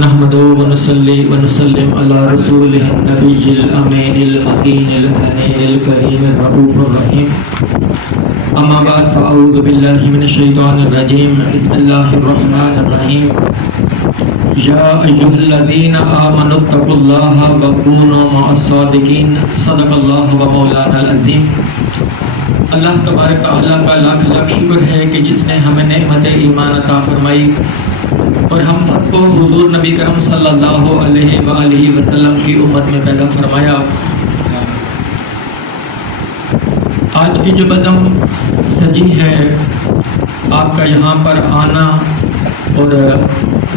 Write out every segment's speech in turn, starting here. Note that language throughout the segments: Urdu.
نحمده ونصلي ونسلم على رسوله النبي الأمين المكين الغني الكريم الرؤوف الرحيم أما بعد فأعوذ بالله من الشيطان الرجيم بسم الله الرحمن الرحيم يا أيها الذين آمنوا اتقوا الله وكونوا مع الصادقين صدق الله ومولانا العظيم۔ اللہ تبارک تعالیٰ کا لاکھ لاکھ شکر ہے کہ جس نے ہمیں نعمت ایمان عطا فرمائی اور ہم سب کو حضور نبی کرم صلی اللہ علیہ وآلہ وسلم کی امت میں پیدا فرمایا۔ آج کی جو بزم سجی ہے، آپ کا یہاں پر آنا اور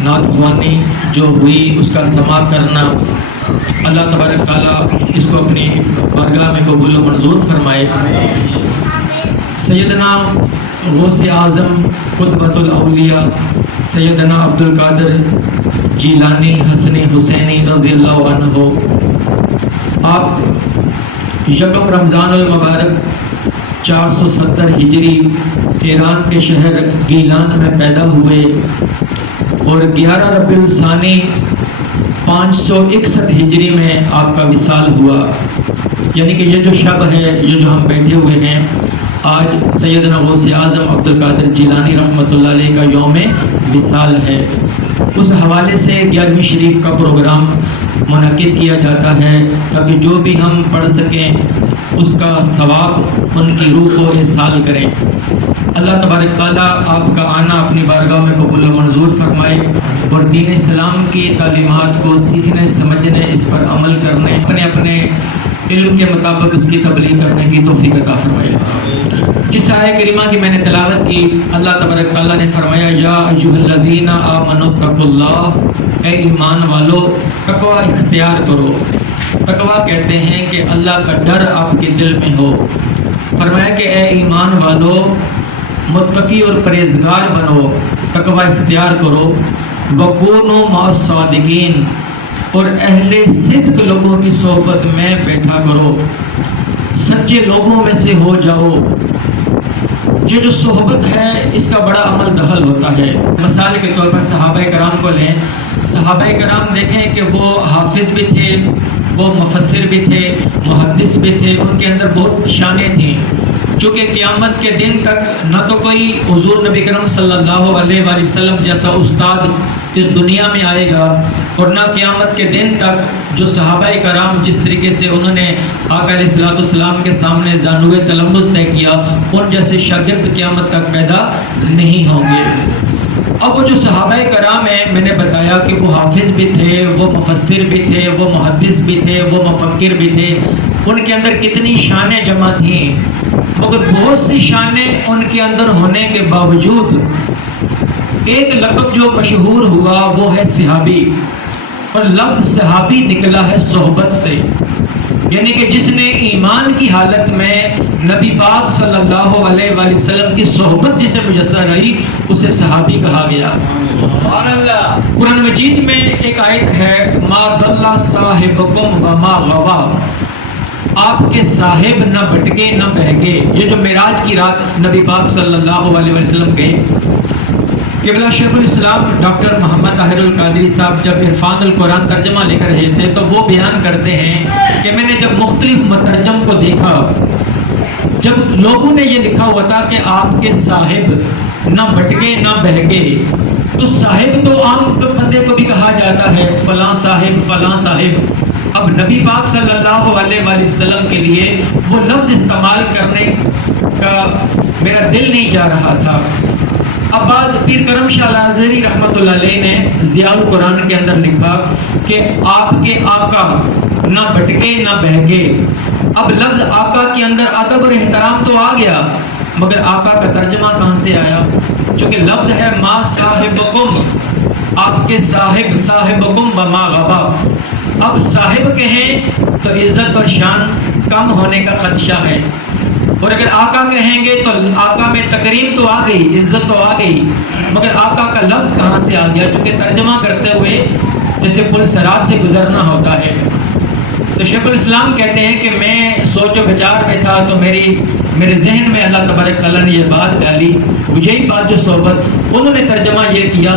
نعت خوانی جو ہوئی اس کا سماع کرنا، اللہ تبارک تعالیٰ اس کو اپنی بارگاہ میں قبول و منظور فرمائے۔ سیدنا غوث اعظم قطبۃ الاولیاء سیدنا عبد القادر جیلانی حسنی حسینی رضی اللہ عنہ، آپ یکم رمضان المبارک 470 ہجری ایران کے شہر گیلان میں پیدا ہوئے اور 11 ربیع الثانی 561 ہجری میں آپ کا وصال ہوا۔ یعنی کہ یہ جو شب ہے، یہ جو ہم بیٹھے ہوئے ہیں، آج سیدنا غوث اعظم عبد القادر جیلانی رحمۃ اللہ علیہ کا یوم وصال ہے۔ اس حوالے سے 11ویں شریف کا پروگرام منعقد کیا جاتا ہے تاکہ جو بھی ہم پڑھ سکیں اس کا ثواب ان کی روح کو احسال کریں۔ اللہ تبارک تعالیٰ آپ کا آنا اپنی بارگاہ میں قبول و منظور فرمائے اور دین اسلام کی تعلیمات کو سیکھنے سمجھنے، اس پر عمل کرنے، اپنے علم کے مطابق اس کی تبلیغ کرنے کی توفیق عطا فرمائے۔ جس آیہ کریمہ کی میں نے تلاوت کی، اللہ تبارک تعالیٰ نے فرمایا یا ایھا الذین آمنوا اتقوا اللہ، اے ایمان والو تقوی اختیار کرو۔ تقوی کہتے ہیں کہ اللہ کا ڈر آپ کے دل میں ہو۔ فرمایا کہ اے ایمان والو متقی اور پرہیزگار بنو، تقوی اختیار کرو۔ وکونوا مع الصادقین، اور اہل صدق لوگوں کی صحبت میں بیٹھا کرو، سچے لوگوں میں سے ہو جاؤ۔ یہ جو صحبت ہے اس کا بڑا عمل دخل ہوتا ہے۔ مثال کے طور پر صحابہ کرام کو لیں، صحابہ کرام دیکھیں کہ وہ حافظ بھی تھے، وہ مفسر بھی تھے، محدث بھی تھے، ان کے اندر بہت شانیں تھیں۔ چونکہ قیامت کے دن تک نہ تو کوئی حضور نبی کرم صلی اللہ علیہ وآلہ وسلم جیسا استاد اس دنیا میں آئے گا، اور نہ قیامت کے دن تک جو صحابہ کرام جس طریقے سے انہوں نے آقا علیہ الصلوۃ والسلام کے سامنے زانوئے تلمذ طے کیا، ان جیسے شاگرد قیامت تک پیدا نہیں ہوں گے۔ اب وہ جو صحابہ کرام ہیں، میں نے بتایا کہ وہ حافظ بھی تھے، وہ مفسر بھی تھے، وہ محدث بھی تھے، وہ مفکر بھی تھے۔ ان کے اندر کتنی شانیں جمع تھیں، مگر بہت سی شانیں ان کے اندر ہونے کے باوجود ایک لقب جو مشہور ہوا وہ ہے صحابی، اور لفظ صحابی نکلا ہے صحبت سے، یعنی کہ جس نے ایمان کی حالت میں نبی پاک صلی اللہ علیہ وآلہ وسلم کی صحبت جسے میسر رہی اسے صحابی کہا گیا۔ قرآن مجید میں ایک آیت ہے ما ضل صاحبکم وما غوا، آپ کے صاحب نہ بھٹکے نہ بہکے۔ یہ جو معراج کی رات نبی پاک صلی اللہ علیہ وسلم گئے، قبلہ شیخ الاسلام ڈاکٹر محمد طاہر القادری صاحب جب عرفان القرآن ترجمہ لے کر رہے تھے تو وہ بیان کرتے ہیں کہ میں نے جب مختلف مترجم کو دیکھا، جب لوگوں نے یہ لکھا ہوا تھا کہ آپ کے صاحب نہ بھٹکے نہ بہکے، تو صاحب تو عام بندے کو بھی کہا جاتا ہے، فلاں صاحب فلاں صاحب۔ اب نبی پاک صلی اللہ علیہ وآلہ وسلم کے لیے وہ لفظ استعمال کرنے کا میرا دل نہیں چاہ رہا تھا۔ عباس پیر کرم شاہ الازہری رحمۃ اللہ علیہ نے ضیاء القرآن کے اندر لکھا کہ آپ کے آقا نہ بھٹکے نہ بہکے۔ اب لفظ آقا کے اندر ادب اور احترام تو آ گیا، مگر آقا کا ترجمہ کہاں سے آیا؟ چونکہ لفظ ہے ما صاحبکم، آپ کے صاحب، صاحبکم وما غوا۔ اب صاحب کہیں تو عزت اور شان کم ہونے کا خدشہ ہے، اور اگر آقا کہیں گے تو آقا میں تکریم تو آ گئی، عزت تو آ گئی، مگر آقا کا لفظ کہاں سے آ گیا؟ چونکہ ترجمہ کرتے ہوئے جیسے پل صراط سے گزرنا ہوتا ہے۔ تو شیخ الاسلام کہتے ہیں کہ میں سوچ و بچار میں تھا تو میرے ذہن میں اللہ تبارک تعالیٰ نے یہ بات ڈالی، یہی بات جو صحبت، انہوں نے ترجمہ یہ کیا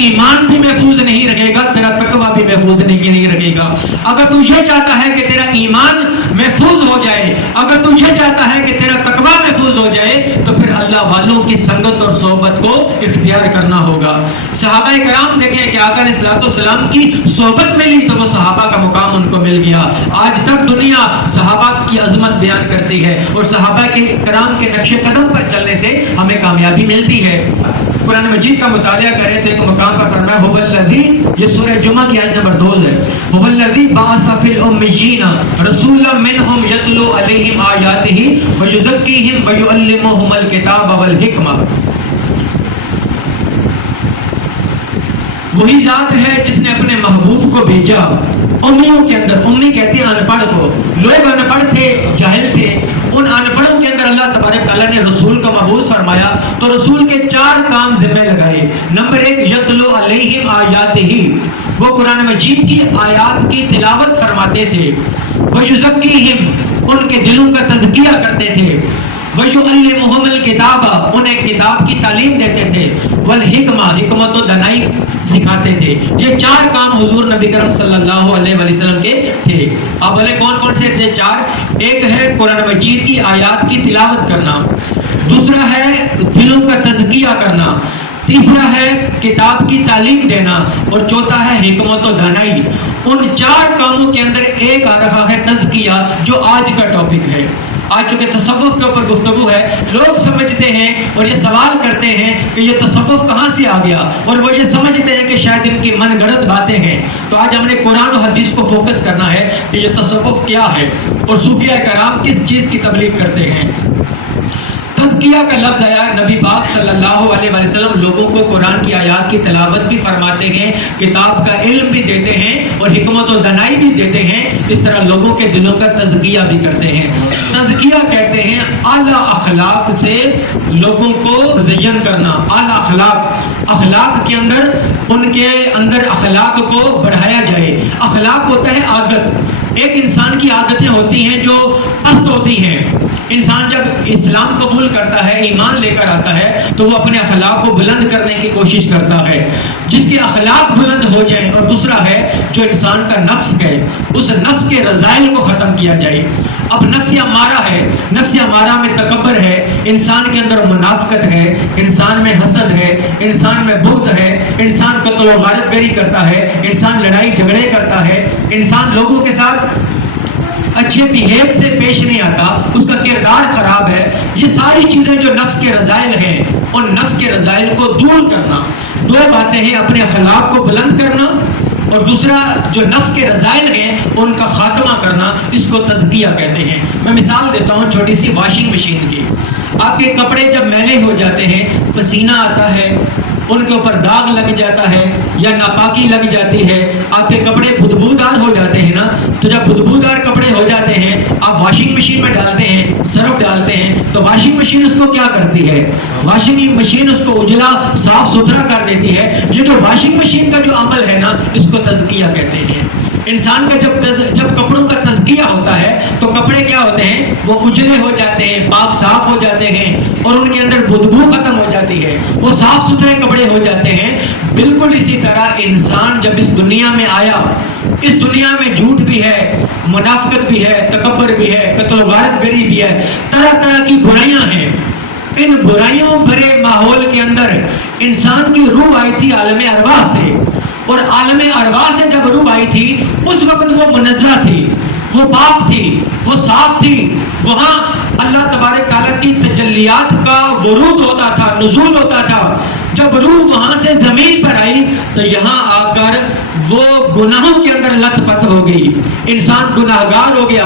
ایمان بھی محفوظ نہیں رکھے گا، تیرا تقوی بھی محفوظ نہیں رکھے گا۔ اگر تو یہ چاہتا ہے کہ تیرا ایمان محفوظ ہو جائے، اگر تو یہ چاہتا ہے کہ تیرا تقوی محفوظ ہو جائے، تو پھر اللہ والوں کی سنگت اور صحبت کو اختیار کرنا ہوگا۔ صحابہ کرام دیکھیں کہ آقا علیہ الصلوۃ والسلام کی صحبت ملی تو وہ صحابہ کا مقام ان کو مل گیا۔ آج تک دنیا صحابہ کی عظمت بیان کرتی ہے اور صحابہ کے کرام کے نقش قدم پر چلنے سے ہمیں کامیابی ملتی ہے۔ قرآن مجید کا مطالعہ کریں تو ایک مقام پر فرمایا هو الذی، یہ سورہ جمعہ کی آیت نمبر 2 ہے، هو الذی بعث فی الامیین رسولا منہم یتلو علیہم آیاتہ ویزکیہم ویعلمہم الکتاب والحکمہ۔ وہی ذات ہے جس نے اپنے محبوب کو بھیجا امیوں کے اندر، امی کہتے ہیں ان پڑھ کو، لوگ ان پڑھ تھے، جاہل تھے، ان ان پڑھوں کے اندر اللہ تبارک تعالیٰ نے رسول کا مبعوث فرمایا تو رسول کے 4 کام ذمہ لگائے۔ نمبر 1 یتلو علیہم آیاتہ، وہ قرآن مجید کی آیات کی تلاوت فرماتے تھے، ویزکیہم، ان کے دلوں کا تزکیہ کرتے تھے، وَيُعَلِّمُهُمُ الْكِتَابَ، انہیں کتاب کی تعلیم دیتے تھے، وَالْحِکْمَةَ، حکمت و دانائی سکھاتے تھے۔ یہ 4 کام حضور نبی کرم صلی اللہ علیہ وسلم کے تھے۔ اب بولے کون کون سے تھے 4؟ ایک ہے قرآن مجید کی آیات کی تلاوت کرنا، دوسرا ہے دلوں کا تزکیہ کرنا، تیسرا ہے کتاب کی تعلیم دینا، اور چوتھا ہے حکمت و دانائی۔ ان 4 کاموں کے اندر ایک آ رہا ہے تزکیہ، جو آج کا ٹاپک ہے۔ آج چونکہ تصوف کے اوپر گفتگو ہے، لوگ سمجھتے ہیں اور یہ سوال کرتے ہیں کہ یہ تصوف کہاں سے آ گیا، اور وہ یہ سمجھتے ہیں کہ شاید ان کی من گھڑت باتیں ہیں۔ تو آج ہم نے قرآن و حدیث کو فوکس کرنا ہے کہ یہ تصوف کیا ہے اور صوفیہ کرام کس چیز کی تبلیغ کرتے ہیں۔ تزکیہ کا لفظ آیا، نبی پاک صلی اللہ علیہ وسلم لوگوں کو قرآن کی آیات کی تلاوت بھی فرماتے ہیں، کتاب کا علم بھی دیتے ہیں اور حکمت و دانائی بھی دیتے ہیں، اس طرح لوگوں کے دلوں کا تزکیہ بھی کرتے ہیں۔ تزکیہ کہتے ہیں اعلیٰ اخلاق سے لوگوں کو زین کرنا، اعلیٰ اخلاق، اخلاق کے اندر ان کے اندر اخلاق کو بڑھایا جائے۔ اخلاق ہوتا ہے عادت، ایک انسان کی عادتیں ہوتی ہیں جو پست ہوتی ہیں۔ انسان جب اسلام قبول کرتا ہے، ایمان لے کر آتا ہے، تو وہ اپنے اخلاق کو بلند کرنے کی کوشش کرتا ہے، جس کے اخلاق بلند ہو جائیں۔ اور دوسرا ہے جو انسان کا نفس ہے، اس نفس کے رذائل کو ختم کیا جائے۔ اب نفس امارہ ہے، نفس امارہ میں تکبر ہے، انسان کے اندر منافقت ہے، انسان میں حسد ہے، انسان میں بغض ہے، انسان قتل و غارت گری کرتا ہے، انسان لڑائی جھگڑے کرتا ہے، انسان لوگوں کے ساتھ اچھے بیہیو سے پیش نہیں آتا، اس کا کردار خراب ہے۔ یہ ساری چیزیں جو نفس کے رذائل ہیں، ان نفس کے رذائل کو دور کرنا۔ 2 باتیں ہیں، اپنے اخلاق کو بلند کرنا، اور دوسرا جو نفس کے رذائل ہیں ان کا خاتمہ کرنا، اس کو تزکیہ کہتے ہیں۔ میں مثال دیتا ہوں چھوٹی سی واشنگ مشین کی۔ آپ کے کپڑے جب میلے ہو جاتے ہیں، پسینہ آتا ہے، ان کے اوپر داغ لگ جاتا ہے یا ناپاکی لگ جاتی ہے، آپ کے کپڑے بدبودار ہو جاتے ہیں نا، تو جب بدبودار کپڑے ہو جاتے ہیں آپ واشنگ مشین میں ڈالتے ہیں، سرف ڈالتے ہیں، تو واشنگ مشین اس کو کیا کرتی ہے؟ واشنگ مشین اس کو اجلا صاف ستھرا کر دیتی ہے۔ یہ جو واشنگ مشین کا جو عمل ہے نا، اس کو تزکیہ کہتے ہیں۔ انسان کا جب کپڑوں کا تزکیہ ہوتا ہے تو کپڑے کیا ہوتے ہیں؟ وہ اجلے ہو جاتے ہیں، پاک صاف ہو جاتے ہیں، اور ان کے اندر بدبو ختم ہو جاتی ہے، وہ صاف ستھرے کپڑے ہو جاتے ہیں۔ بالکل اسی طرح انسان جب اس دنیا میں آیا، اس دنیا میں جھوٹ بھی ہے، منافقت بھی ہے، تکبر بھی ہے، قتل و غارت گری بھی ہے، طرح طرح کی برائیاں ہیں۔ ان برائیوں بھرے ماحول کے اندر انسان کی روح آئی تھی عالم ارواح سے، اور عالم ارواح سے جب روح آئی تھی اس وقت وہ منزہ تھی، وہ پاک تھی، وہ صاف تھی۔ وہاں اللہ تبارک تعالیٰ کی تجلیات کا ورود ہوتا تھا، نزول ہوتا تھا۔ جب روح وہاں سے زمین پر آئی تو یہاں آ کر وہ گناہوں کے اندر لت پت ہو گئی، انسان گناہگار ہو گیا،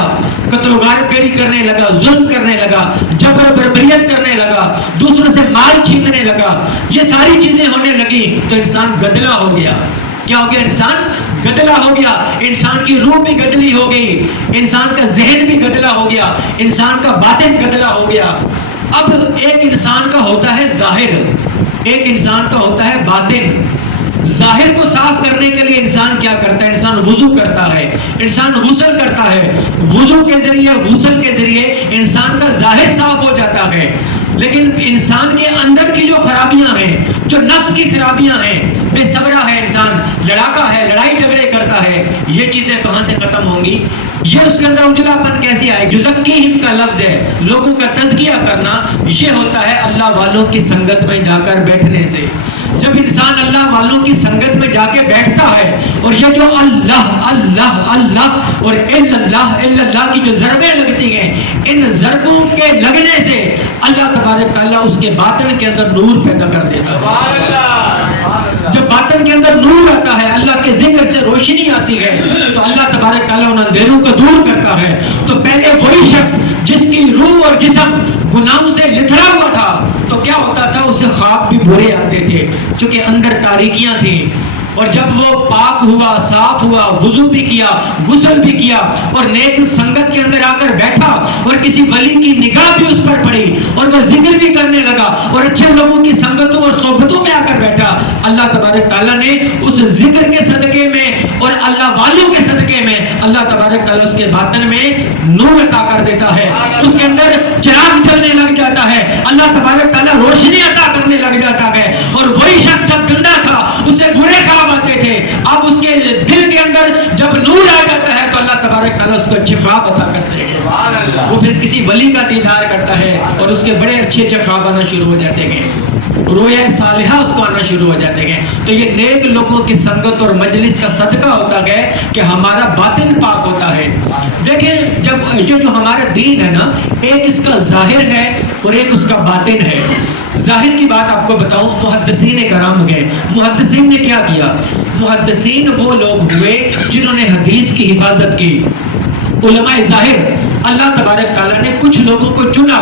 قتل و غارت گری کرنے لگا، ظلم کرنے لگا، جبر و بربریت کرنے لگا، دوسروں سے مال چھیننے لگا۔ یہ ساری چیزیں ہونے لگی تو انسان گدلا ہو گیا۔ کیا ہو گیا؟ انسان گدلا ہو گیا، انسان کی روح بھی گدلی ہو گئی، انسان کا ذہن بھی گدلا ہو گیا، انسان کا باطن گدلا ہو گیا۔ اب ایک انسان کا ہوتا ہے ظاہر، ایک انسان کا ہوتا ہے باطن۔ ظاہر کو صاف کرنے کے لیے انسان کیا کرتا ہے؟ انسان وضو کرتا ہے، انسان غسل کرتا ہے۔ وضو کے ذریعے، غسل کے ذریعے انسان کا ظاہر صاف ہو جاتا ہے، لیکن انسان کے اندر کی جو خرابیاں ہیں، جو نفس کی خرابیاں ہیں، بے صبرا ہے انسان، لڑاکا ہے، لڑائی جھگڑے کرتا ہے، یہ چیزیں کہاں سے ختم ہوں گی؟ یہ اس کے اندر اجلا پن کیسے آئے؟ جزکیہم کا لفظ ہے، لوگوں کا تزکیہ کرنا، یہ ہوتا ہے اللہ والوں کی سنگت میں جا کر بیٹھنے سے۔ جب انسان اللہ والوں کی سنگت میں جا کے بیٹھتا ہے اور یہ جو اللہ اللہ اللہ اور اللہ کی جو ضربیں لگتی ہیں، ان ضربوں کے لگنے سے اللہ تبارک تعالیٰ اس کے باطن کے اندر نور پیدا کر دیتا ہے۔ جب باطن کے اندر نور آتا ہے، اللہ کے ذکر سے روشنی آتی ہے، تو اللہ تبارک تعالیٰ ان اندھیروں کو دور کرتا ہے۔ تو پہلے وہی شخص جس کی روح اور جسم گناہوں سے لتھڑا ہوا تھا، تو کیا ہوتا تھا؟ اسے خواب بھی برے آتے تھے، چونکہ اندر تاریکیاں تھیں۔ اور جب وہ پاک ہوا، صاف ہوا، وضو بھی کیا، غسل بھی کیا اور نیک سنگت کے اندر آ کر بیٹھا اور کسی ولی کی نگاہ بھی اس پر پڑی اور وہ ذکر بھی کرنے لگا اور اچھے لوگوں کی سنگتوں اور صحبتوں میں آ کر بیٹھا، اللہ تبارک تعالیٰ نے اس ذکر کے صدقے میں اور اللہ والوں کے صدقے میں اللہ تبارک تعالیٰ اس کے باطن میں نور عطا کر دیتا ہے، اس کے اندر چراغ جلنے لگ جاتا ہے، اللہ تبارک تعالیٰ روشنی عطا کرنے لگ جاتا ہے۔ اور وہی شخص جب گندا تھا، اسے برے خواب آتے تھے، اب اس کے دل کے اندر جب نور آ جاتا ہے تو اللہ تبارک تعالیٰ اس کو اچھے خواب عطا کرتے ہیں۔ وہ پھر کسی ولی کا دیدار کرتا ہے اور اس کے بڑے اچھے اچھے خواب آنا شروع ہو جاتے ہیں، رویا صالحہ اس کو آنا شروع ہو جاتے ہیں۔ تو یہ نیک لوگوں کی سنگت اور مجلس کا صدقہ ہوتا ہے کہ ہمارا باطن پاک ہوتا ہے۔ دیکھیں، جب یہ جو ہمارا دین ہے نا، ایک اس کا ظاہر ہے اور ایک اس کا باطن ہے۔ ظاہر کی بات آپ کو بتاؤں، محدثین کرام گئے، محدثین نے کیا کیا؟ محدثین وہ لوگ ہوئے جنہوں نے حدیث کی حفاظت کی۔ علماء ظاہر، اللہ تبارک تعالیٰ نے کچھ لوگوں کو چنا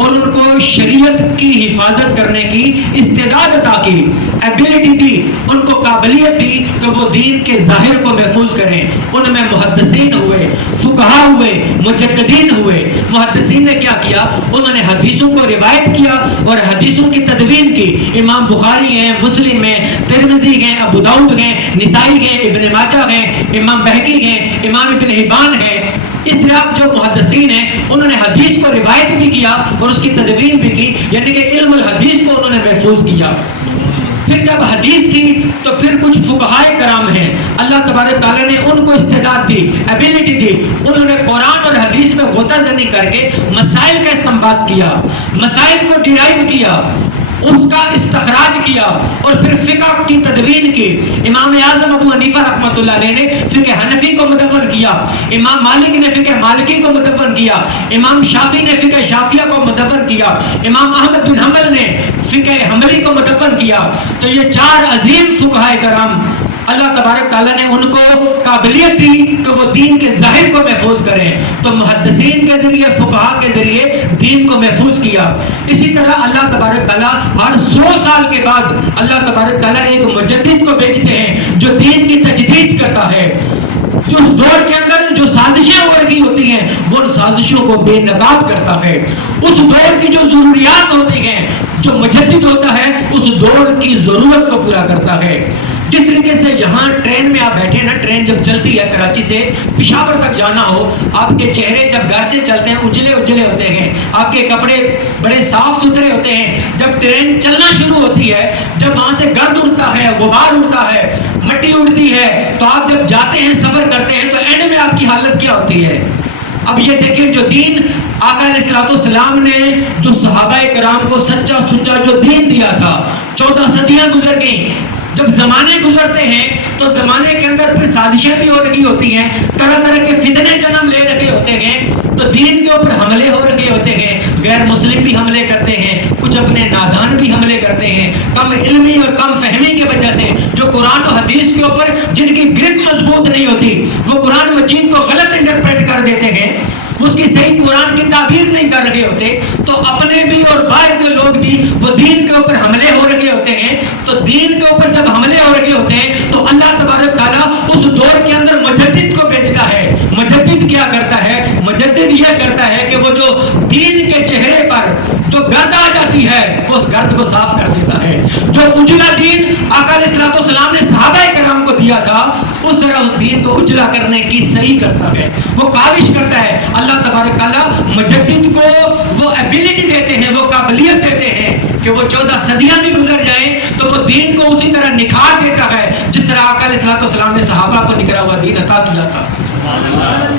اور ان کو شریعت کی حفاظت کرنے کی استعداد عطا کی، ایبلٹی دی، ان کو قابلیت دی کہ وہ دین کے ظاہر کو محفوظ کریں۔ ان میں محدثین ہوئے، فقہا ہوئے، مجددین ہوئے۔ محدثین نے کیا کیا؟ انہوں نے حدیثوں کو روایت کیا اور حدیثوں کی تدوین کی۔ امام بخاری ہیں، مسلم ہیں، ترمذی ہیں، ابو داؤد ہیں، نسائی ہیں، ابن ماجہ ہیں، امام بہقی ہیں، امام ابن حبان ہیں۔ اس طرح جو محدثین ہیں انہوں نے حدیث کو روایت بھی کیا اور اس کی تدوین بھی کی، یعنی کہ علم الحدیث کو انہوں نے محفوظ کیا۔ پھر جب حدیث تھی تو پھر کچھ فقہائے کرام ہیں، اللہ تبارک تعالیٰ نے ان کو استعداد دی، ایبلٹی دی، انہوں نے قرآن اور حدیث میں غوطہ زنی کر کے مسائل کا استنباط کیا، مسائل کو ڈرائیو کیا، اس کا استخراج کیا اور پھر فقہ کی تدوین کی۔ امام اعظم ابو حنیفہ رحمۃ اللہ علیہ نے فقہ حنفی کو مدون کیا، امام مالک نے فقہ مالکی کو مدون کیا، امام شافعی نے فقہ شافعیہ کو مدون کیا، امام احمد بن حنبل نے فقہ حنبلی کو مدون کیا۔ تو یہ چار عظیم فقہائے کرام، اللہ تبارک تعالیٰ نے ان کو قابلیت دی کہ وہ دین کے ظاہر کو محفوظ کریں، تو محدثین کے ذریعے، فقہا کے ذریعے دین کو محفوظ کیا۔ اسی طرح اللہ تبارک تعالیٰ ہر 100 سال کے بعد اللہ تبارک تعالیٰ ایک مجدد کو بھیجتے ہیں جو دین کی تجدید کرتا ہے، جو اس دور کے اندر جو سازشیں ہو رہی ہوتی ہیں وہ ان سازشوں کو بے نقاب کرتا ہے، اس دور کی جو ضروریات ہوتی ہیں، جو مجدد ہوتا ہے اس دور کی ضرورت کو پورا کرتا ہے۔ جس طریقے سے یہاں ٹرین میں آپ بیٹھے نا، ٹرین جب چلتی ہے کراچی سے پشاور تک جانا ہو، آپ کے چہرے جب گھر سے چلتے ہیں اجلے اجلے ہوتے ہیں، آپ کے کپڑے بڑے صاف ستھرے ہوتے ہیں۔ جب ٹرین چلنا شروع ہوتی ہے، جب وہاں سے گرد اڑتا ہے، غبار اڑتا ہے، مٹی اڑتی ہے، تو آپ جب جاتے ہیں، سفر کرتے ہیں، تو اینڈ میں آپ کی حالت کیا ہوتی ہے؟ اب یہ دیکھیں، جو دین آقا علیہ السلام نے جو صحابہ کرام کو سچا سچا جو دین دیا تھا، 14 صدیاں گزر گئیں۔ جب زمانے گزرتے ہیں تو زمانے کے اندر پھر سازشیں بھی ہو رہی ہوتی ہیں، طرح طرح کے فتنے جنم لے رہے ہوتے ہیں، تو دین کے اوپر حملے ہو رہے ہوتے ہیں، غیر مسلم بھی حملے کرتے ہیں، کچھ اپنے نادان بھی حملے کرتے ہیں، کم علمی اور کم فہمی کی وجہ سے جو قرآن و حدیث کے اوپر جن کی گرپ مضبوط نہیں ہوتی، وہ قرآن مجید کو غلط انٹرپریٹ کر دیتے ہیں، اس کی صحیح قرآن کی تعبیر نہیں کر رہے ہوتے، تو اپنے بھی اور باہر کے لوگ بھی وہ دین کے اوپر حملے ہو رہے ہوتے ہیں۔ تو دین کے اوپر جب حملے ہو رہے ہوتے ہیں تو اللہ تبارک تعالیٰ اس دور کے اندر مجدد کو بھیجتا ہے۔ مجدد کیا کرتا ہے؟ مجدد یہ کرتا ہے کہ وہ جو دین کے چہرے پر جو گرد آ جاتی ہے کو اس گرد کو صاف کر دیتا ہے. جو اجلا دین آقا علیہ الصلوۃ والسلام نے صحابہ کرام کو دیا تھا اس طرح اس دین کو اجلا کرنے کی صحیح کرتا ہے, وہ کاوش کرتا ہے. اللہ تبارک تعالیٰ مجدد کو وہ ایبلٹی دیتے ہیں, وہ قابلیت دیتے ہیں کہ وہ 14 صدیاں بھی گزر جائیں تو وہ دین کو اسی طرح نکھار دیتا ہے جس طرح آقا علیہ الصلوۃ والسلام نے صحابہ کو نکھرا ہوا دین عطا کیا تھا.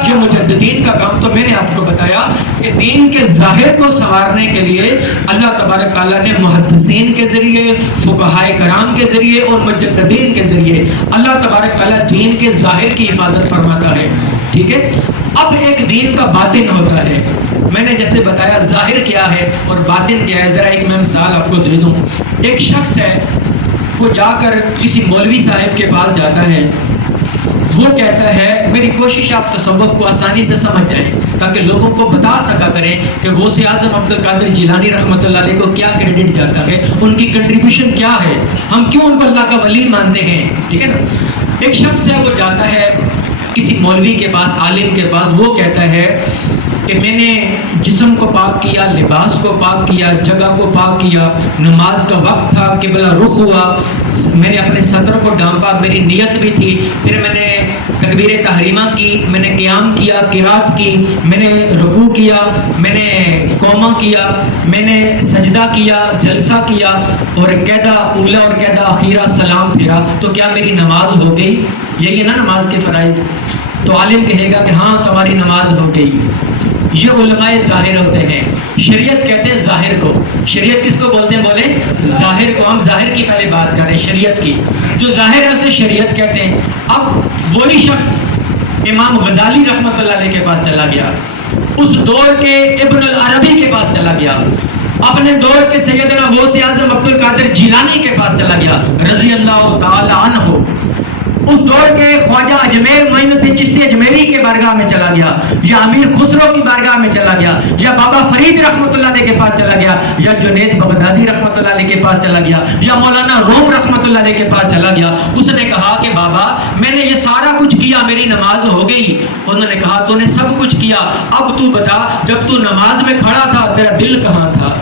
یہ مجددین کا کام. تو میں نے آپ کو بتایا کہ دین کے ظاہر کو سنوارنے کے لیے اللہ تبارک تعالیٰ نے محدثین کے ذریعے, فقہائے کرام کے ذریعے اور مجددین کے ذریعے اللہ تبارک تعالیٰ دین کے ظاہر کی حفاظت فرماتا ہے. ٹھیک ہے. اب ایک دین کا باطن ہوتا ہے. میں نے جیسے بتایا ظاہر کیا ہے اور باطن کیا ہے. ذرا ایک میں مثال آپ کو دے دوں. ایک شخص ہے, وہ جا کر کسی مولوی صاحب کے پاس جاتا ہے, وہ کہتا ہے میری کوشش آپ تصوف کو آسانی سے سمجھ جائیں تاکہ لوگوں کو بتا سکا کریں کہ غوث اعظم عبد القادر جیلانی رحمۃ اللہ علیہ کو کیا کریڈٹ جاتا ہے, ان کی کنٹریبیوشن کیا ہے, ہم کیوں ان کو اللہ کا ولی مانتے ہیں. ٹھیک ہے نا. ایک شخص ہے, وہ جاتا ہے کسی مولوی کے پاس, عالم کے پاس, وہ کہتا ہے کہ میں نے جسم کو پاک کیا, لباس کو پاک کیا, جگہ کو پاک کیا, نماز کا وقت تھا, قبلہ رخ ہوا, میں نے اپنے صدر کو ڈھانپا, میری نیت بھی تھی, پھر میں نے تکبیر تحریمہ کی, میں نے قیام کیا, قرات کی, میں نے رکوع کیا, میں نے قومہ کیا, میں نے سجدہ کیا, جلسہ کیا اور قاعدہ اولا اور قاعدہ اخیرہ سلام پھیرا, تو کیا میری نماز ہو گئی؟ یہی ہے نا نماز کے فرائض. تو عالم کہے گا کہ ہاں تمہاری نماز ہو گئی. یہ علماء ظاہر ہوتے ہیں. شریعت کہتے ہیں ظاہر کو. شریعت کس کو بولتے ہیں؟ بولیں ظاہر کو. ہم ظاہر کی پہلے بات کر رہے ہیں, شریعت کی. جو ظاہر ہے اسے شریعت کہتے ہیں. اب وہی شخص امام غزالی رحمۃ اللہ علیہ کے پاس چلا گیا, اس دور کے ابن العربی کے پاس چلا گیا, اپنے دور کے سیدنا غوث اعظم عبد القادر جیلانی کے پاس چلا گیا رضی اللہ تعالی عنہ, اس دور کے خواجہ اجمیر معین الدین چشتی اجمیری کے بارگاہ میں چلا گیا, یا امیر خسرو کی بارگاہ میں چلا گیا, یا بابا فرید رحمۃ اللہ علیہ کے پاس چلا گیا, یا جنید بغدادی رحمۃ اللہ علیہ کے پاس چلا گیا, یا مولانا روم رحمۃ اللہ علیہ کے پاس چلا گیا. اس نے کہا کہ بابا میں نے یہ سارا کچھ کیا, میری نماز ہو گئی. انہوں نے کہا تو نے سب کچھ کیا, اب تو بتا جب تو نماز میں کھڑا تھا تیرا دل کہاں تھا؟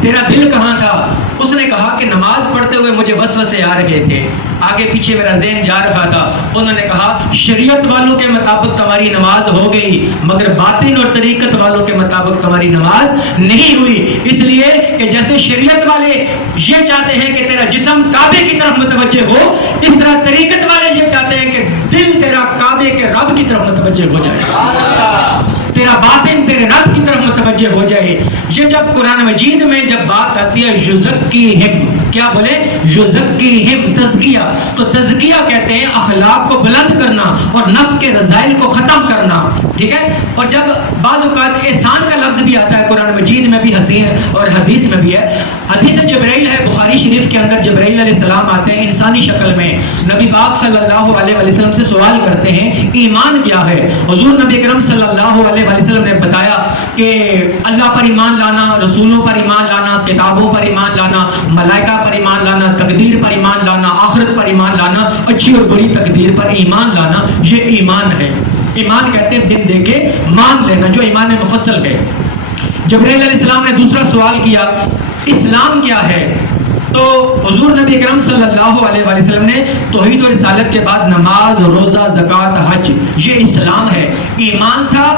تیرا دل کہاں تھا؟ اس نے کہا کہ نماز پڑھتے ہوئے مجھے وسوسے آ رہے تھے, آگے پیچھے میرا ذہن جا رہا تھا. انہوں نے کہا شریعت والوں کے مطابق تمہاری نماز ہو گئی, مگر باطن اور طریقت والوں کے مطابق تمہاری نماز نہیں ہوئی, اس لیے کہ جیسے شریعت والے یہ چاہتے ہیں کہ تیرا جسم کعبے کی طرف متوجہ ہو, اس طرح طریقت والے یہ چاہتے ہیں کہ دل تیرا کعبے کے رب کی طرف متوجہ ہو جائے, تیرا باطن تیرے رب کی طرف متوجہ ہو جائے. یہ جب قرآن مجید میں جب بات آتی ہے یزکیہم, کیا بولے؟ یزکیہم, تزکیہ. تو تزکیہ کہتے ہیں اخلاق کو بلند کرنا اور نفس کے رذائل کو ختم کرنا. ٹھیک ہے. اور جب بعض اوقات احسان کا لفظ بھی آتا ہے قرآن مجید میں بھی, حسین اور حدیث میں بھی ہے. حدیث جبرائیل ہے بخاری شریف کے اندر, جبرائیل علیہ السلام آتے ہیں انسانی شکل میں, نبی پاک صلی اللہ علیہ وسلم سے سوال کرتے ہیں ایمان کیا ہے. حضور نبی اکرم صلی اللہ علیہ وسلم نے بتایا کہ اللہ پر ایمان لانا, رسولوں پر ایمان لانا, کتابوں پر ایمان لانا, ملائکہ پر ایمان لانا, تقدیر پر ایمان لانا, آخرت پر ایمان لانا, اچھی اور بری تقدیر پر ایمان لانا, یہ ایمان ہے. ایمان کہتے ہیں دل دے کے مان لینا, جو ایمان مفصل ہے. جبرائیل علیہ السلام نے دوسرا سوال کیا اسلام کیا ہے, تو حضور نبی اکرم صلی اللہ علیہ وسلم نے توحید و رسالت کے بعد نماز, روزہ, زکوٰۃ, حج, یہ اسلام ہے. ایمان تھا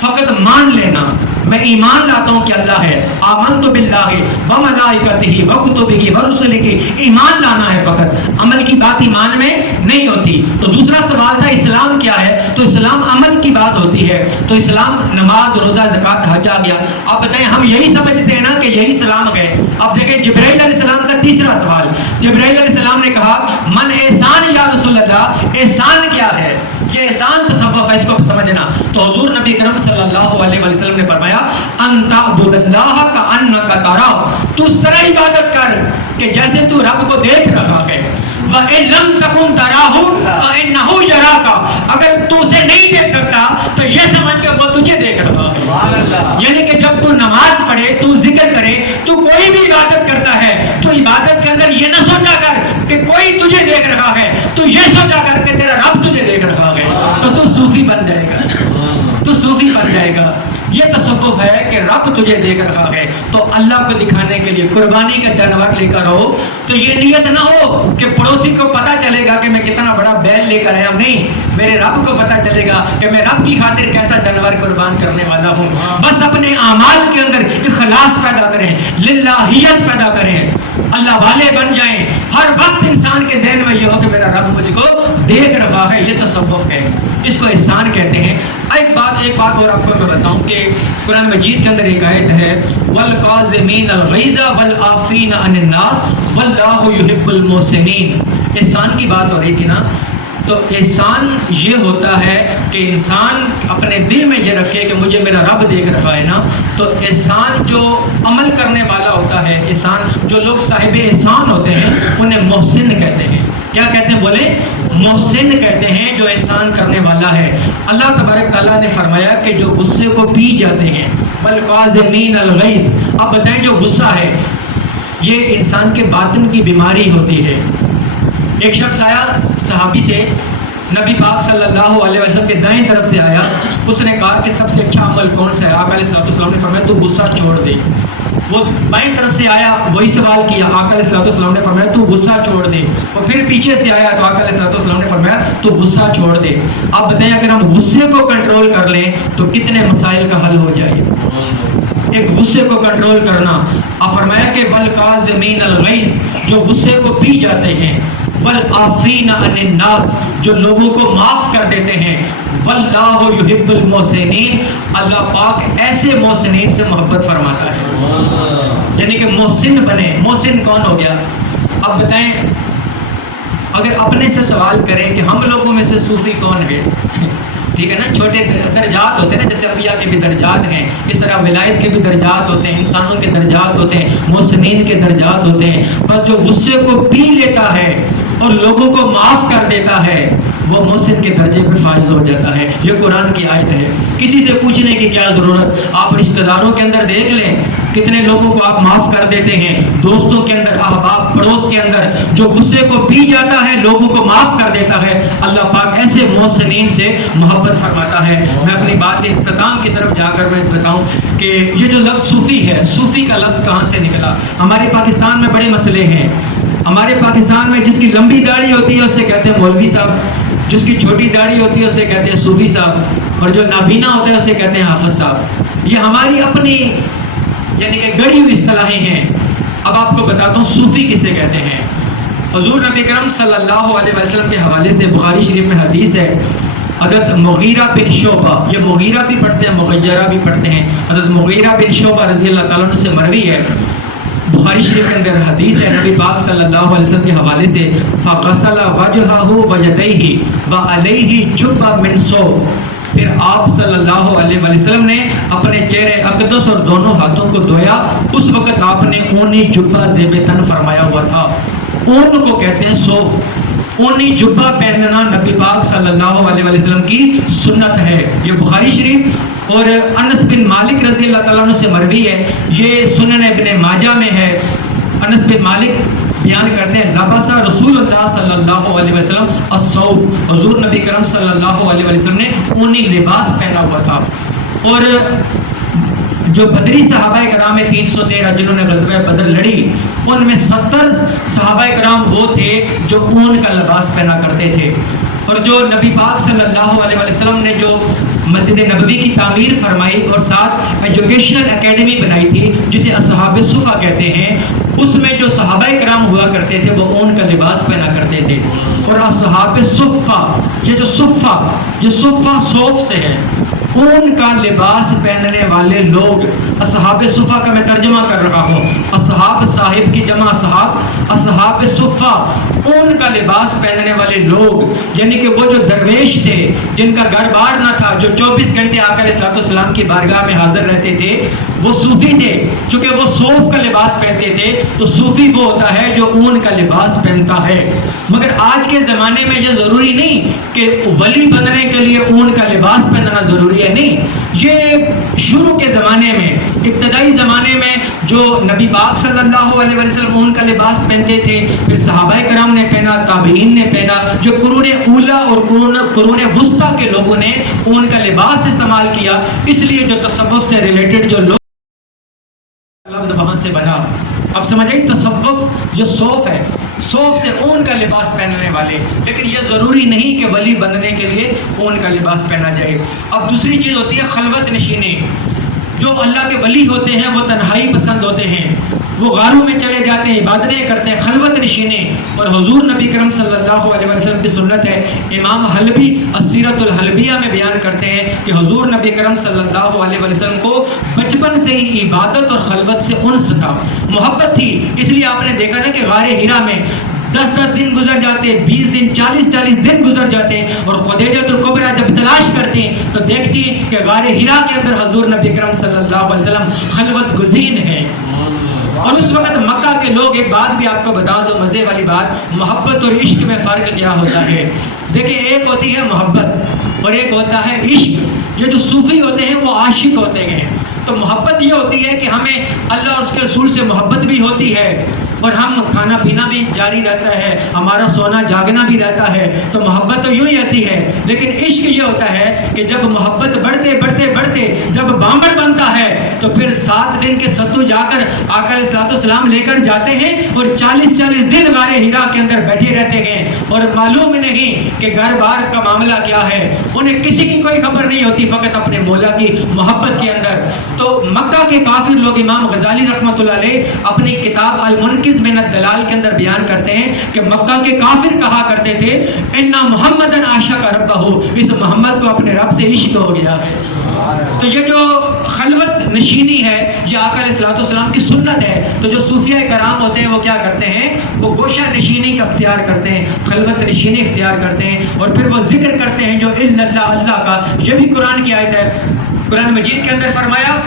فقط مان لینا, میں ایمان لاتا ہوں کہ اللہ ہے, آمنت باللہ و ملائکتہ و کتبہ و رسلہ, ایمان لانا ہے فقط, عمل کی بات ایمان میں نہیں ہوتی. تو دوسرا سوال تھا اسلام کیا ہے, تو اسلام عمل کی بات ہوتی ہے. تو اسلام نماز, روزہ, زکوٰۃ, حج آ گیا. آپ بتائیں ہم یہی سمجھتے ہیں نا کہ یہی اسلام ہے. اب دیکھیں جبرائیل علیہ السلام کا تیسرا سوال, جبرائیل علیہ السلام نے کہا من احسان یا رسول اللہ, احسان کیا ہے؟ یہ احسان تصوف ہے, اس کو سمجھنا. تو حضور نبی کرم صلی اللہ علیہ وسلم نے فرمایا ان تعبد اللہ کانک تراہ, تو اس طرح عبادت کر کہ جیسے تو رب کو دیکھ رہا ہے. وَإِن لَمْ تَكُنْ تَرَاهُ فَإِنَّهُ يَرَاكَ, اگر تو اسے نہیں دیکھ سکتا تو یہ سمجھ کہ وہ تجھے دیکھ رہا ہے. یعنی کہ جب تو نماز پڑھے, تو ذکر کرے, تو کوئی بھی عبادت کرتا ہے, تو عبادت کے اندر یہ نہ سوچا کر کہ کوئی تجھے دیکھ رہا ہے, تو یہ سوچا کر کہ تیرا رب تجھے دیکھ رہا ہے. تو صوفی بن جائے گا, تو صوفی بن جائے گا. یہ تصوف ہے کہ رب تجھے دیکھ رہا ہے، تو اللہ کو دکھانے کے لیے قربانی کا جانور لے کر آؤ، تو یہ نیت نہ ہو کہ پڑوسی کو پتا چلے گا کہ میں کتنا بڑا بیل لے کر آیا ہوں، نہیں، میرے رب کو پتا چلے گا کہ میں رب کی خاطر کیسا جانور قربان کرنے والا ہوں۔ بس اپنے اعمال کے اندر اخلاص پیدا کریں، للہیت پیدا کریں، اللہ والے بن جائیں، ہر وقت انسان کے ذہن میں یہ ہو کہ میرا رب مجھ کو دیکھ رہا ہے، یہ تصوف ہے، اس کو احسان کہتے ہیں۔ ایک بات اور آپ کو میں بتاؤں کہ قرآن مجید کے اندر ایک آیت ہے وَالْقَاظِمِينَ الْغَيْظَ وَالْعَافِينَ عَنِ النَّاسِ وَاللَّهُ يُحِبُّ الْمُحْسِنِينَ۔ احسان کی بات ہو رہی تھی نا، تو احسان یہ ہوتا ہے کہ انسان اپنے دل میں یہ رکھے کہ مجھے میرا رب دیکھ رہا ہے نا، تو احسان جو عمل کرنے والا ہوتا ہے، احسان جو لوگ صاحب احسان ہوتے ہیں انہیں محسن کہتے ہیں۔ کیا کہتے ہیں؟ بولے، محسن کہتے ہیں جو احسان کرنے والا ہے۔ اللہ تبارک تعالیٰ نے فرمایا کہ جو غصے کو پی جاتے ہیں، وَالْقَاظِمِينَ الْغَيْظَ، اب بتائیں جو غصہ ہے یہ انسان کے باطن کی بیماری ہوتی ہے۔ ایک شخص آیا، صحابی تھے، نبی پاک صلی اللہ علیہ وسلم کے دائیں طرف سے آیا، اس نے کہا کہ سب سے اچھا عمل کون سا ہے؟ آقا علیہ السلام نے فرمایا تو غصہ چھوڑ دے۔ وہ بائیں طرف سے آیا، وہی سوال کیا، آقا علیہ السلام نے فرمایا تو غصہ چھوڑ دے۔ اور پھر پیچھے سے آیا تو آقا علیہ السلام نے فرمایا تو غصہ چھوڑ دے۔ آپ بتائیں اگر ہم غصے کو کنٹرول کر لیں تو کتنے مسائل کا حل ہو جائے۔ ایک غصے کو کنٹرول کرنا، آپ فرمایا کہ وَالْقَاظِمِينَ الْغَيْظَ، جو غصے کو پی جاتے ہیں، وَالْعَافِينَ عَنِ النَّاسِ، جو لوگوں کو معاف کر دیتے ہیں، وَاللَّهُ يُحِبُّ الْمُحْسِنِينَ، اللہ پاک ایسے محسنین سے محبت فرماتا ہے۔ یعنی کہ محسن بنے۔ محسن کون ہو گیا؟ اب بتائیں، اگر اپنے سے سوال کریں کہ ہم لوگوں میں سے صوفی کون ہے، ٹھیک ہے نا، چھوٹے درجات ہوتے ہیں نا، جیسے انبیاء کے بھی درجات ہیں، اس طرح ولایت کے بھی درجات ہوتے ہیں، انسانوں کے درجات ہوتے ہیں، محسنین کے درجات ہوتے ہیں۔ پر جو غصے کو پی لیتا ہے اور لوگوں کو معاف کر دیتا ہے وہ محسن کے درجے پر فائز ہو جاتا ہے۔ یہ قرآن کی آیت ہے، کسی سے پوچھنے کی کیا ضرورت۔ آپ رشتہ داروں کے اندر دیکھ لیں کتنے لوگوں کو آپ معاف کر دیتے ہیں، دوستوں کے اندر، احباب، پڑوس کے اندر، جو غصے کو پی جاتا ہے لوگوں کو معاف کر دیتا ہے، اللہ پاک ایسے محسنین سے محبت فرماتا ہے۔ میں اپنی بات کے اختتام کی طرف جا کر میں بتاؤں کہ یہ جو لفظ صوفی ہے، صوفی کا لفظ کہاں سے نکلا؟ ہمارے پاکستان میں بڑے مسئلے ہیں۔ ہمارے پاکستان میں جس کی لمبی داڑھی ہوتی ہے اسے کہتے ہیں مولوی صاحب، جس کی چھوٹی داڑھی ہوتی ہے اسے کہتے ہیں صوفی صاحب، اور جو نابینا ہوتا ہے اسے کہتے ہیں حافظ صاحب۔ یہ ہماری اپنی یعنی کہ گڑی ہوئی اصطلاحیں ہیں۔ اب آپ کو بتاتا ہوں صوفی کسے کہتے ہیں۔ حضور نبی کرم صلی اللہ علیہ وسلم کے حوالے سے بخاری شریف میں حدیث ہے، حضرت مغیرہ بن شعبہ، یہ مغیرہ بھی پڑھتے ہیں مغیرہ بھی پڑھتے ہیں، حضرت مغیرہ بن شعبہ رضی اللہ تعالیٰ عنہ سے مروی ہے، بخاری شریف کے اندر حدیث ہے، نبی پاک صلی اللہ علیہ وسلم کے حوالے سے فَغَسَلَ وَجْهَهُ وَيَدَيْهِ وَعَلَيْهِ جُبَّةٌ مِّن صُوف، پھر آپ صلی اللہ علیہ وسلم نے اپنے چہرے اقدس اور دونوں ہاتھوں کو دھویا، اس وقت آپ نے اونی جبہ زیب تن فرمایا ہوا تھا۔ اون کو کہتے ہیں صوف، اونی جبہ پہننا نبی پاک صلی اللہ علیہ وسلم کی سنت ہے۔ یہ بخاری شریف اور انس بن مالک رضی اللہ تعالیٰ عنہ سے مروی ہے، یہ سنن ابن ماجہ میں ہے۔ انس بن مالک بیان کرتے ہیں لبس رسول اللہ صلی اللہ علیہ وسلم الصوف، حضور نبی کرم صلی اللہ علیہ وسلم نے اونی لباس پہنا ہوا تھا۔ اور جو بدری صحابہ کرام 313 جنہوں نے غزوہ بدر لڑی، ان میں 70 صحابہ کرام وہ تھے جو اون کا لباس پہنا کرتے تھے۔ اور جو نبی پاک صلی اللہ علیہ وسلم نے جو مسجد نبوی کی تعمیر فرمائی اور ساتھ ایجوکیشنل اکیڈمی بنائی تھی جسے اصحاب صفہ کہتے ہیں، اس میں جو صحابہ کرام ہوا کرتے تھے وہ اون کا لباس پہنا کرتے تھے۔ اور اصحاب صفہ، یہ جو صفہ، یہ صفہ صوف سے ہے، اون کا لباس پہننے والے لوگ، اصحاب صفہ کا میں ترجمہ کر رہا ہوں، اصحاب صاحب کی جمع اصحاب، اصحاب صفہ اون کا لباس پہننے والے لوگ، یعنی کہ وہ جو درویش تھے جن کا گھر بار نہ تھا، جو 24 گھنٹے آقا علیہ السلام کی بارگاہ میں حاضر رہتے تھے، وہ صوفی تھے۔ چونکہ وہ صوف کا لباس پہنتے تھے تو صوفی وہ ہوتا ہے جو اون کا لباس پہنتا ہے۔ مگر آج کے زمانے میں یہ ضروری نہیں کہ ولی بننے کے لیے اون کا لباس پہننا ضروری ہے، نہیں، یہ شروع کے زمانے میں، ابتدائی زمانے میں جو نبی پاک صلی اللہ علیہ وسلم اون کا لباس پہنتے تھے، پھر صحابہ کرام نے پہنا، تابعین نے پہنا، جو قرون اولیٰ اور قرون وسطیٰ کے لوگوں نے اون کا لباس استعمال کیا۔ اس لیے جو تصوف سے ریلیٹڈ جو لوگ اب سمجھ آئی؟ تصوف جو صوف ہے، صوف سے اون کا لباس پہننے والے، لیکن یہ ضروری نہیں کہ ولی بننے کے لیے اون کا لباس پہنا جائے۔ اب دوسری چیز ہوتی ہے خلوت نشینی۔ جو اللہ کے ولی ہوتے ہیں وہ تنہائی پسند ہوتے ہیں، وہ غاروں میں چلے جاتے ہیں، عبادتیں کرتے ہیں، خلوت نشینے۔ اور حضور نبی کرم صلی اللہ علیہ وسلم کی سنت ہے، امام حلبی السیرۃ الحلبیہ میں بیان کرتے ہیں کہ حضور نبی کرم صلی اللہ علیہ وسلم کو بچپن سے ہی عبادت اور خلوت سے انس تھا، محبت تھی۔ اس لیے آپ نے دیکھا نا کہ غار حرا میں 10 دن گزر جاتے، 20 دن، 40 دن گزر جاتے ہیں، اور خدیجہ الکبریٰ جب تلاش کرتے ہیں تو دیکھتی ہیں کہ غار حرا کے اندر حضور نبی کرم صلی اللہ علیہ وسلم خلوت گزین ہیں۔ اور اس وقت مکہ کے لوگ، ایک بات بھی آپ کو بتا دو مزے والی بات، محبت اور عشق میں فرق کیا ہوتا ہے؟ دیکھیں، ایک ہوتی ہے محبت اور ایک ہوتا ہے عشق۔ یہ جو صوفی ہوتے ہیں وہ عاشق ہوتے ہیں۔ تو محبت یہ ہوتی ہے کہ ہمیں اللہ اور اس کے رسول سے محبت بھی ہوتی ہے، اور ہم کھانا پینا بھی جاری رہتا ہے، ہمارا سونا جاگنا بھی رہتا ہے، تو محبت تو یوں ہی رہتی ہے۔ لیکن عشق یہ ہوتا ہے کہ جب محبت بڑھتے بڑھتے بڑھتے جب بامبر بنتا ہے تو پھر 7 دن کے ستو جا کر آقا علیہ الصلوۃ والسلام لے کر جاتے ہیں، اور 40 دن غار حرا کے اندر بیٹھے رہتے ہیں، اور معلوم نہیں کہ گھر بار کا معاملہ کیا ہے، انہیں کسی کی کوئی خبر نہیں ہوتی، فقط اپنے مولا کی محبت کے اندر۔ تو مکہ کے کافر لوگ، امام غزالی رحمۃ اللہ علیہ اپنی کتاب المنقذ من الدلال کے اندر بیان کرتے ہیں کہ مکہ کے کافر کہا کرتے تھے انا محمدن عاشق ربہ، اس محمد کو اپنے رب سے عشق ہو گیا ہے۔ تو یہ جو خلوت نشینی ہے یہ آقا علیہ الصلوۃ والسلام کی سنت ہے۔ تو جو صوفیہ کرام ہوتے ہیں وہ کیا کرتے ہیں؟ وہ گوشہ نشینی کا اختیار کرتے ہیں، خلوت نشینی اختیار کرتے ہیں، اور پھر وہ ذکر کرتے ہیں جو اللہ کا۔ یہ بھی قرآن کی آیت ہے، قرآن مجید کے اندر فرمایا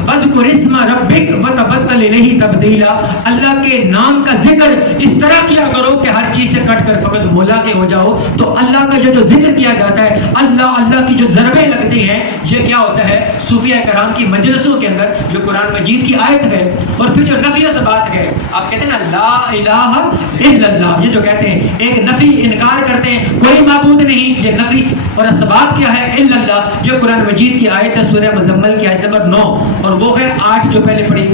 وَاذْكُرِ اسْمَ رَبِّكَ وَتَبَتَّلْ إِلَيْهِ تَبْدِيلًا، اللہ کے نام کا ذکر اس طرح کیا کرو کہ ہر چیز سے کٹ کر فقط مولا کے ہو جاؤ۔ تو اللہ کا جو ذکر کیا جاتا ہے، اللہ کی جو ضربیں لگتی ہیں، یہ کیا ہوتا ہے؟ صوفیہ کرام کی مجلسوں کے اندر جو قرآن مجید کی آیت ہے۔ اور پھر جو نفی سے بات ہے، آپ کہتے ہیں نا لا الہ الا اللہ، یہ جو کہتے ہیں ایک نفی، انکار کرتے ہیں کوئی معبود نہیں، یہ نفی، اور ثبات کیا ہے؟ الا اللہ۔ جو قرآن مجید کی آیت ہے سورہ مزمل کی آیت نمبر 9، اور وہ ہے 8 جو پہلے پڑھی،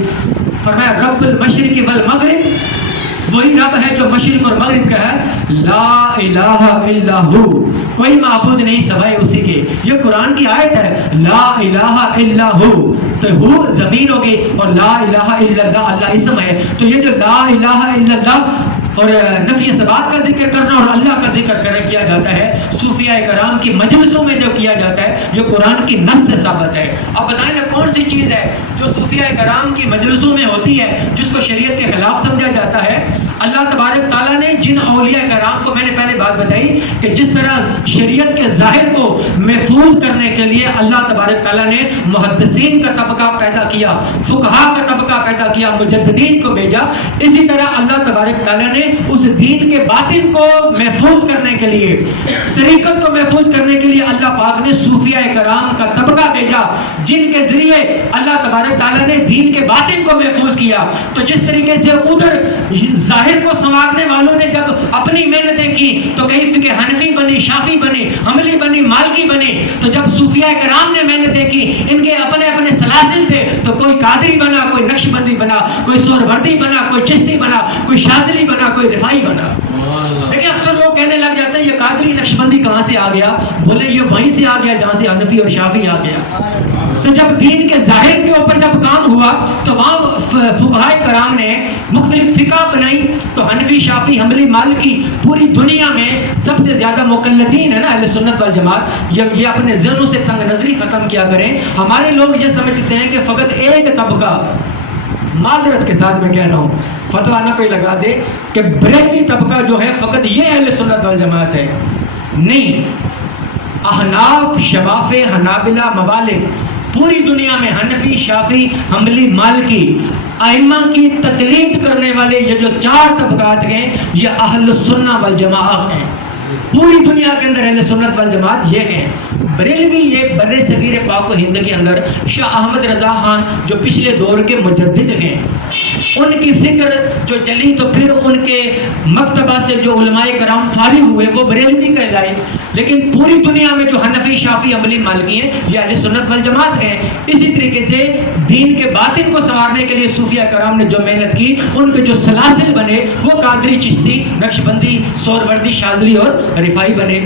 فرمایا رب المشرق والمغرب، وہی رب ہے جو مشرق اور مغرب کا ہے، لا الہ الا ہو، کوئی معبود نہیں سوائے اسی کے۔ یہ قرآن کی آیت ہے، لا الہ الا ہو، تو ہو ضمیر ہوگی اور لا الہ الا اللہ اللہ اسم ہے۔ تو یہ جو لا الہ الا اللہ اور نفی ثبات کا ذکر کرنا اور اللہ کا ذکر کیا جاتا ہے صوفیہ کرام کی مجلسوں میں جو کیا جاتا ہے، یہ قرآن کی نص سے ثابت ہے۔ اب بتائیں نا کون سی چیز ہے جو صوفیہ کرام کی مجلسوں میں ہوتی ہے جس کو شریعت کے خلاف سمجھا جاتا ہے؟ اللہ تبارک تعالیٰ نے جن اولیاء کرام کو، میں نے پہلے بات بتائی کہ جس طرح شریعت کے ظاہر کو محفوظ کرنے کے لیے اللہ تبارک تعالیٰ نے محدثین کا طبقہ پیدا کیا، فقہا کا طبقہ پیدا کیا، مجددین کو بھیجا، اسی طرح اللہ تبارک تعالیٰ نے اس دین کے باطن کو محفوظ کرنے کے لیے، طریقت کو محفوظ کرنے کے لیے اللہ پاک نے صوفیہ کرام کا طبقہ بھیجا، جن کے ذریعے اللہ تبارک تعالیٰ نے دین کے باطن کو محفوظ کیا۔ تو جس طریقے سے ادھر ظاہر کو سنوارنے والوں نے جب اپنی محنتیں کی تو کہیں فقہ حنفی بنی، شافی بنی، حنبلی بنی، مالکی بنی، تو جب صوفیہ کرام نے محنتیں کی، ان کے اپنے اپنے سلاسل تھے، تو کوئی قادری بنا، کوئی نقشبندی بنا، کوئی سہروردی بنا، کوئی چشتی بنا، کوئی شاذلی بنا، کوئی رفاعی بنا۔ لیکن اکثر لوگ کہنے لگ جاتے ہیں یہ قادری نقشبندی کہاں سے آ گیا؟ بولے یہ وہیں سے آ گیا جہاں سے حنفی اور شافی آ گیا۔ تو جب دین کے ظاہر کے اوپر جب کام ہوا تو وہاں فقہائے کرام نے مختلف فقہ بنائی، تو حنفی، شافی، حنبلی، مالکی، پوری دنیا میں سب سے زیادہ مقلدین ہے نا اہل سنت والجماعت، یہ اپنے ذہنوں سے تنگ نظری ختم کیا کریں۔ ہمارے لوگ یہ سمجھتے ہیں کہ فقط ایک طبقہ، معذرت کے ساتھ میں کہہ رہا ہوں، فتویٰ نہ کوئی لگا دے کہ بریلوی طبقہ جو ہے فقط یہ اہل سنت والجماعت ہے، نہیں، احناف، شوافع، حنابلہ، موالک، پوری دنیا میں حنفی، شافی، حنبلی، مالکی ائمہ کی تقلید کرنے والے یہ جو 4 طبقات ہیں یہ اہل سنت والجماعت ہیں۔ پوری دنیا کے اندر اہل سنت والجماعت یہ ہیں۔ بریلوی یہ بر صغیر پاک و ہند کے اندر شاہ احمد رضا خان جو پچھلے دور کے مجدد ہیں، ان کی فکر جو چلی تو پھر ان کے مکتبہ سے جو علماء کرام فارغ ہوئے وہ بریلوی کہلائے. لیکن پوری دنیا میں جو حنفی، شافعی، حنبلی، مالکی ہیں یہ اہل سنت والجماعت ہیں. اسی طریقے سے دین کے باطن کو سنوارنے کے لیے صوفیہ کرام نے جو محنت کی، ان کے جو سلاسل بنے وہ قادری، چشتی، نقشبندی، سہروردی، شاذلی اور رفاعی بنے.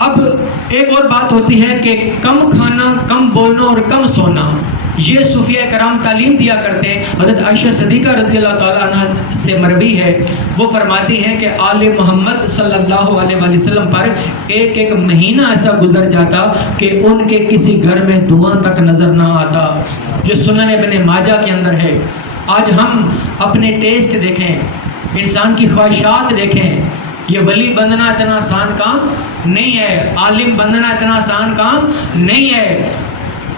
اب ایک اور بات ہوتی ہے کہ کم کھانا، کم بولنا اور کم سونا، یہ صوفیہ کرام تعلیم دیا کرتے ہیں. حضرت عائشہ صدیقہ رضی اللہ تعالیٰ عنہ سے مروی ہے، وہ فرماتی ہیں کہ آل محمد صلی اللہ علیہ وآلہ وسلم پر ایک مہینہ ایسا گزر جاتا کہ ان کے کسی گھر میں دھواں تک نظر نہ آتا. جو سنن ابن ماجہ کے اندر ہے. آج ہم اپنے ٹیسٹ دیکھیں، انسان کی خواہشات دیکھیں. یہ ولی بننا اتنا آسان کام نہیں ہے، عالم بننا اتنا آسان کام نہیں ہے.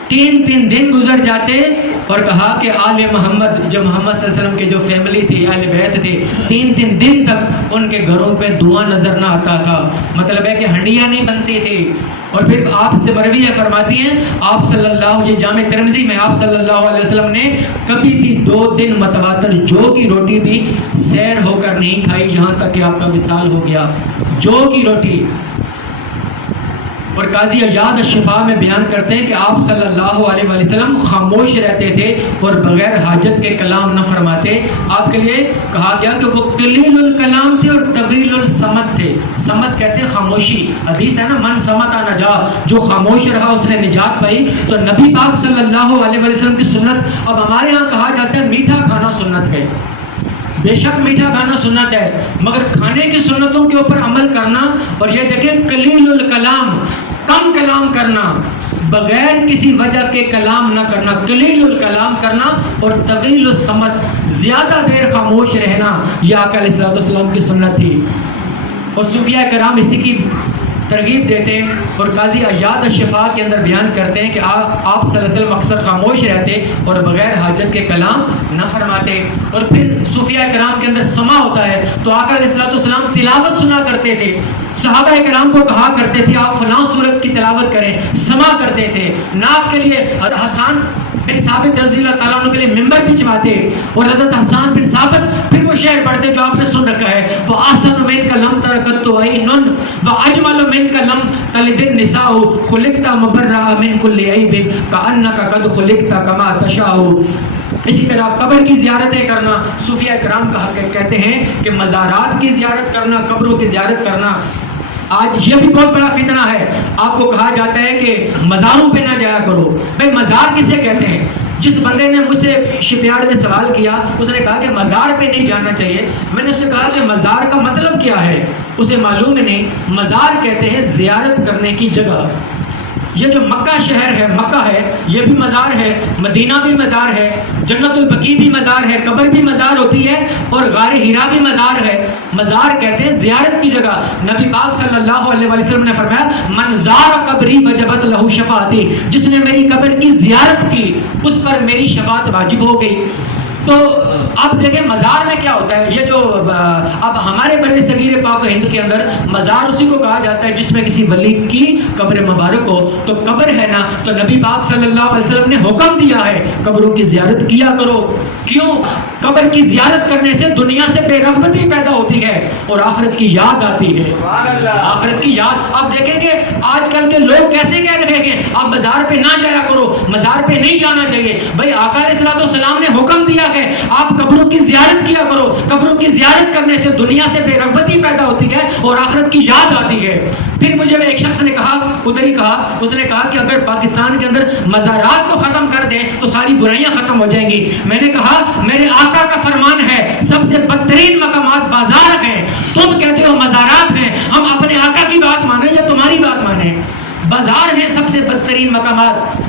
3 دن گزر جاتے اور کہا کہ آل محمد، جو محمد صلی اللہ علیہ وسلم کے جو فیملی تھی، اہل بیت تھے، 3 دن تک ان کے گھروں پہ دھواں نظر نہ آتا تھا. مطلب ہے کہ ہنڈیاں نہیں بنتی تھی. اور پھر آپ سے مروی ہے، فرماتی ہیں آپ صلی اللہ، یہ جامع ترمذی میں، آپ صلی اللہ علیہ وسلم نے کبھی بھی 2 دن متواتر جو کی روٹی بھی سیر ہو کر نہیں کھائی، یہاں تک کہ آپ کا وصال ہو گیا. جو کی روٹی. اور قاضی عیاض الشفا میں بیان کرتے ہیں کہ آپ صلی اللہ علیہ وآلہ وسلم خاموش رہتے تھے اور بغیر حاجت کے کلام نہ فرماتے. آپ کے لیے کہا گیا کہ وہ قلیل الکلام تھے اور طویل الصمت تھے. صمت کہتے ہیں خاموشی. حدیث ہے نا، من صمت نجا، جو خاموش رہا اس نے نجات پائی. تو نبی پاک صلی اللہ علیہ وآلہ وسلم کی سنت. اب ہمارے ہاں کہا جاتا ہے میٹھا کھانا سنت ہے. بے شک میٹھا کھانا سنت ہے، مگر کھانے کی سنتوں کے اوپر عمل کرنا، اور یہ دیکھیں قلیل الکلام، کم کلام کرنا، بغیر کسی وجہ کے کلام نہ کرنا، قلیل الکلام کرنا، اور طویل الصمت، زیادہ دیر خاموش رہنا، یہ آقا علیہ الصلوۃ والسلام کی سنت تھی. اور صوفیہ کرام اسی کی ترغیب دیتے ہیں. اور قاضی عیاض الشفا کے اندر بیان کرتے ہیں کہ آپ صلی اللہ علیہ وسلم اکثر خاموش رہتے اور بغیر حاجت کے کلام نہ فرماتے. اور پھر صوفیہ کرام کے اندر سما ہوتا ہے تو آقا علیہ الصلوۃ والسلام تلاوت سنا کرتے تھے. صحابہ کرام کو کہا کرتے تھے آپ فلاں سورت کی تلاوت کریں، سما کرتے تھے. نعت کے لیے حسان بن ثابت رضی اللہ تعالیٰ عنہ کے لیے ممبر بچھواتے، اور حضرت حسان بن ثابت پھر وہ شعر پڑھتے جو آپ نے سن رکھا ہے، وَأَحْسَنُ مِنْكَ لَمْ تَرَكَتُ عَيْنٌ وَأَجْمَلُ مِنْكَ لَمْ تَلِدِ النِّسَاءُ خُلِقْتَ مُبَرَّأً مِنْ كُلِّ عَيْبٍ كَأَنَّكَ قَدْ خُلِقْتَ كَمَا تَشَاءُ. اسی طرح قبر کی زیارتیں کرنا، صوفیہ کرام کہتے ہیں کہ مزارات کی زیارت کرنا، قبروں کی زیارت کرنا. آج یہ بھی بہت بڑا فتنہ ہے. آپ کو کہا جاتا ہے کہ مزاروں پہ نہ جایا کرو. بھئی مزار کسے کہتے ہیں؟ جس بندے نے مجھ سے شپ یارڈ میں سوال کیا، اس نے کہا کہ مزار پہ نہیں جانا چاہیے. میں نے اس سے کہا کہ مزار کا مطلب کیا ہے؟ اسے معلوم نہیں. مزار کہتے ہیں زیارت کرنے کی جگہ. یہ جو مکہ شہر ہے، مکہ ہے، یہ بھی مزار ہے، مدینہ بھی مزار ہے، جنت البقیع بھی مزار ہے، قبر بھی مزار ہوتی ہے، اور غار ہیرا بھی مزار ہے. مزار کہتے ہیں زیارت کی جگہ. نبی پاک صلی اللہ علیہ وسلم نے فرمایا من زار قبری وجبت لہ شفاعتی، جس نے میری قبر کی زیارت کی اس پر میری شفاعت واجب ہو گئی. تو اب دیکھیں مزار میں کیا ہوتا ہے. یہ جو اب ہمارے بڑے صغیر پاک و ہند کے اندر مزار اسی کو کہا جاتا ہے جس میں کسی ولی کی قبر مبارک ہو. تو قبر ہے نا، تو نبی پاک صلی اللہ علیہ وسلم نے حکم دیا ہے قبروں کی زیارت کیا کرو. کیوں؟ قبر کی زیارت کرنے سے دنیا سے بے رغبتی پیدا ہوتی ہے اور آخرت کی یاد آتی ہے. آخرت کی یاد. اب دیکھیں کہ آج کل کے لوگ کیسے کہہ رہے ہیں آپ مزار پہ نہ جایا کرو، مزار پہ نہیں جانا چاہیے. بھائی آقا علیہ الصلوۃ والسلام نے حکم دیا کہ آپ قبروں کی زیارت کیا کرو. قبروں کی زیارت کرنے سے دنیا سے بے رغبتی پیدا ہوتی ہے اور آخرت کی یاد آتی ہے. پھر مجھے ایک شخص نے کہا، ادھر ہی کہا، اس نے کہا کہ اگر پاکستان کے اندر مزارات کو ختم کر دیں تو ساری برائیاں ختم ہو جائیں گی. میں نے کہا میرے آقا کا فرمان ہے سب سے بدترین مقامات بازار ہیں، تم کہتے ہو مزارات ہیں. ہم اپنے آقا کی بات مانیں یا تمہاری بات مانیں؟ بازار ہیں سب سے بدترین مقامات.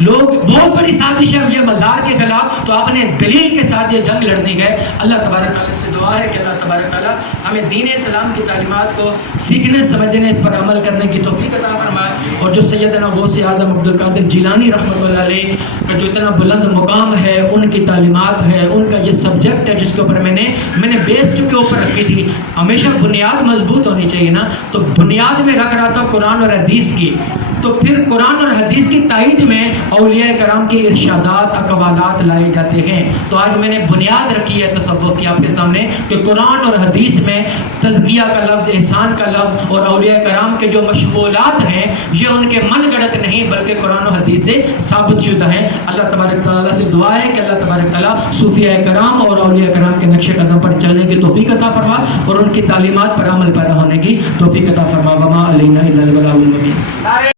لوگ بہت بڑی سازش ہے یہ مزار کے خلاف. تو آپ نے دلیل کے ساتھ یہ جنگ لڑنی ہے. اللہ تبارک تعالیٰ سے دعا ہے کہ اللہ تبارک تعالیٰ ہمیں دین اسلام کی تعلیمات کو سیکھنے سمجھنے، اس پر عمل کرنے کی توفیق عطا فرمائے. اور جو سیدنا غوث اعظم عبد القادر جیلانی رحمۃ اللہ علیہ کا جو اتنا بلند مقام ہے، ان کی تعلیمات ہے، ان کا یہ سبجیکٹ ہے جس کے اوپر میں نے بیس کے اوپر رکھی تھی. ہمیشہ بنیاد مضبوط ہونی چاہیے نا. تو بنیاد میں رکھ رہا تھا قرآن اور حدیث کی. تو پھر قرآن اور حدیث کی تائید میں اولیاء کرام کے ارشادات اقوالات لائے جاتے ہیں. تو آج میں نے بنیاد رکھی ہے تصوف کی آپ کے سامنے کہ قرآن اور حدیث میں تزکیہ کا لفظ، احسان کا لفظ اور اولیاء کرام کے جو مشمولات ہیں یہ ان کے من گڑت نہیں بلکہ قرآن و حدیث سے ثابت شدہ ہیں. اللہ تبارک تعالیٰ سے دعا ہے کہ اللہ تبارک تعالیٰ صوفیاء کرام اور اولیاء کرام کے نقش قدم پر چلنے کی توفیق عطا فرما اور ان کی تعلیمات پر عمل پیدا ہونے کی توفیق عطا فرما. وما علینا الا البلاغ المبین.